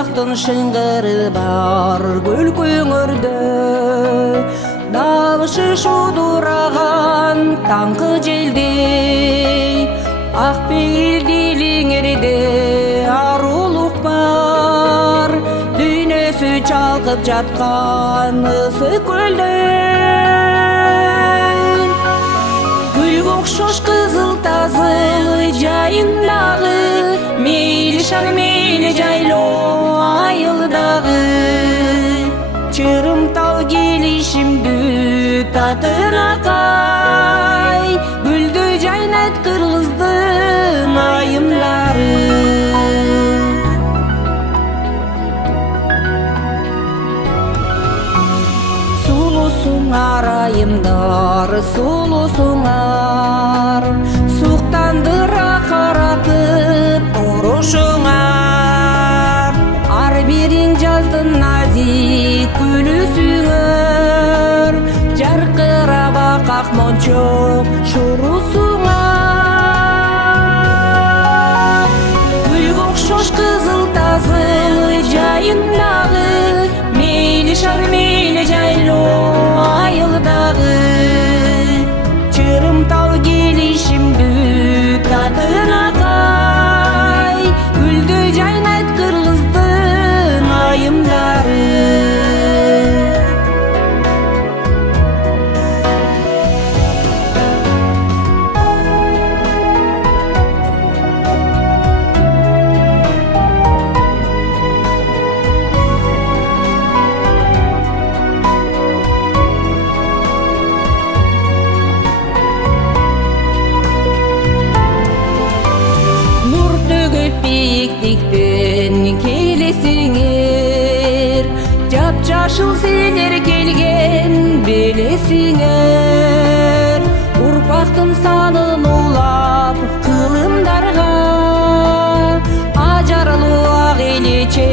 Урпактын шыңгыры бар көлкөңөрдө, дабышы шудураган таңкы желдей, ак пейил дилиңерде арулук бар, дүйнөсү чалкып жаткан ысык көлдөн. Гүлгө окшош кызыл тазыл жайындагы, мейли шар мейли жайлоо айылдагы, чырымтал келишимдүү татыракай, гүлдү жайнайт кыргыздын айымдары. Сулусуңар айымдар, сулусуңар, суктандыра каратып турушуңар, ар бириң жаздын назик күлүсүңөр, жаркырабак ак мончок шурусуңар. Гүлгө окшош кызыл тазыл жайындагы, мейли шар мейли жайлоо айылдагы, чырымтал келишимдүү татыракай, гүлдү жайнайт кыргыздын айымдары. Биіктіктен келесіңер, жап-жашыл сендер келген белесіңер, урпақтың санын улап кылымдарға, ажарлы ақ елече